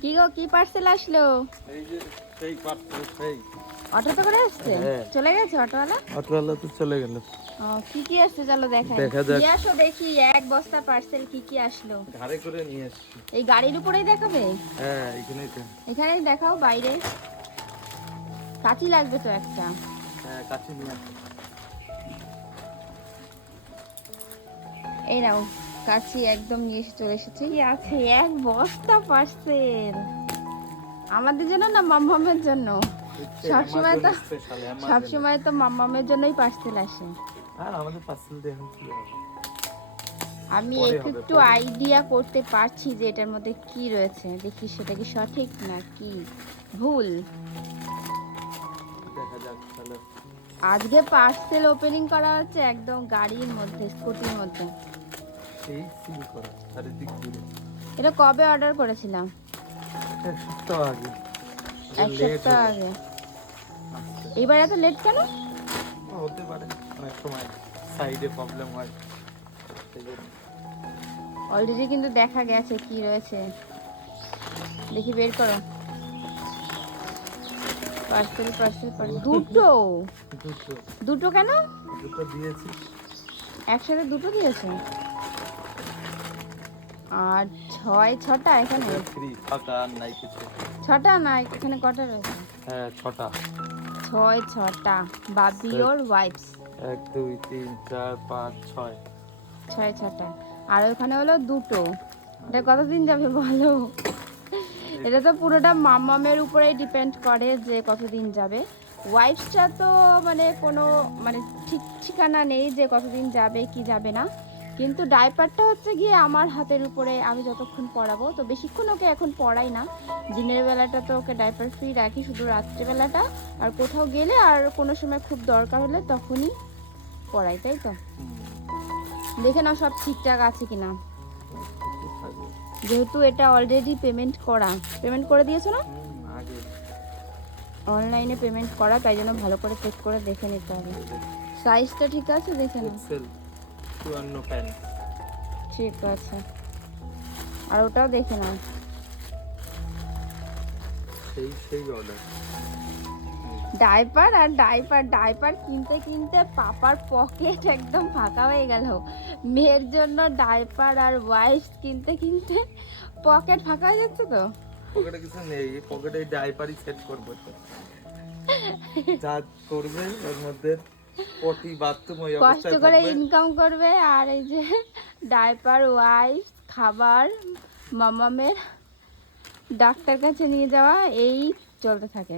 কি গো, কি পার্সেল আসলো? এই যে সেই পার্সেল সেই অটোতে করে আসছে? হ্যাঁ। চলে গেছে অটোওয়ালা? অটোওয়ালা তো চলে গেল। কি কি আসছে চলো দেখাই। দেখা যাক। নিয়ে আসো দেখি এক বস্তা পার্সেল কি কি আসলো। ঘাড়ে করে নিয়ে আসছি। এই গাড়ির উপরেই দেখাবে? হ্যাঁ, এখানেই তো। এখানেই দেখাও, বাইরে কাঁচি লাগবে তো একটা। হ্যাঁ, কাছে নিয়ে আসছি। এই নাও কাঁচি, একদম নিয়ে এসে চলে এসেছি। কি আছে? এক বস্তা পার্সেল আমাদের জন্য না মাম্মামের জন্য? সবসময় তো সবসময় তো মাম্মামের জন্যই পার্সেল আসে। আর আমাদের পার্সেল দেখুন কি হবে। আমি পরে একটু হবে, একটু পরে। আইডিয়া করতে পারছি যে এটার মধ্যে কি রয়েছে, দেখি সেটা কি সঠিক না কি ভুল। দেখা যাক তাহলে। আজকে পার্সেল ওপেনিং করা হচ্ছে একদম গাড়ির মধ্যে, স্কুটির মধ্যে। এই সিল করা চারিদিক ঘুরে। এটা কবে অর্ডার করেছিলাম? এক সপ্তাহ আগে। এক লেট সপ্তাহ হলো। আগে। আসতে। এইবার এত লেট কেন? হতে পারে, অনেক সময় সাইডে প্রবলেম হয় সেই জন্য। অলরেডি কিন্তু দেখা গেছে কি রয়েছে, দেখি বের করো। পার্সেল পার্সেল পার্সেল দুটো। দুটো দুটো কেন? দুটো দিয়েছি। একসাথে দুটো দিয়েছে? আর ছটা এখানে? ফ্রি, ফাঁকা আর নাই কিছু। ছটা না, এখানে কটা রয়েছে? হ্যাঁ, 6টা। ছটা। বাবি ওর ওয়াইফস। 1 2 3 4 5 6। ছটা। আর ওখানে হলো দুটো। এটা কতদিন যাবে বলো? এটা তো পুরোটা মামামের উপরেই ডিপেন্ড করে যে কতদিন যাবে। ওয়াইফসটা তো মানে কোনো মানে ঠিক ঠিকানা নেই যে কতদিন যাবে কি যাবে না। কিন্তু ডাইপারটা হচ্ছে গিয়ে আমার হাতের উপরে, আমি যতক্ষণ পরাবো। তো বেশিক্ষণ ওকে এখন পড়াই না। দিনের বেলাটা তো ওকে ডাইপার ফ্রি রাখি, শুধু রাত্রেবেলাটা আর কোথাও গেলে আর কোনো সময় খুব দরকার হলে তখনই পড়াই, তাই তো? দেখে নাও সব ঠিকঠাক আছে কিনা। যেহেতু এটা অলরেডি পেমেন্ট করে দিয়েছো না? আগে অনলাইনে পেমেন্ট করা, তাই জন্য ভালো করে চেক করে দেখে নিতে হবে। সাইজটা ঠিক আছে দেখে নাও। Excel 54 pant. ঠিক আছে, আর ওটাও দেখে নাও। সেই অর্ডার। ডাইপার আর ডাইপার কিনতে কিনতে পাপার পকেট একদম ফাঁকা হয়ে গেল। মেয়ের জন্য ডাইপার আর ওয়াইস কিনতে কিনতে পকেট ফাঁকা হয়ে যাচ্ছে তো। পকেটে কিছু নেই, পকেটে ডাইপারই সেট করবো তো। যা করবে ওর মধ্যে পটি বাথরুম ওই কষ্ট অবস্থায় করে থাকবে। ইনকাম করবে আর এই যে ডাইপার, ওয়াইস, খাবার, মামামের ডাক্তার কাছে নিয়ে যাওয়া, এই চলতে থাকে।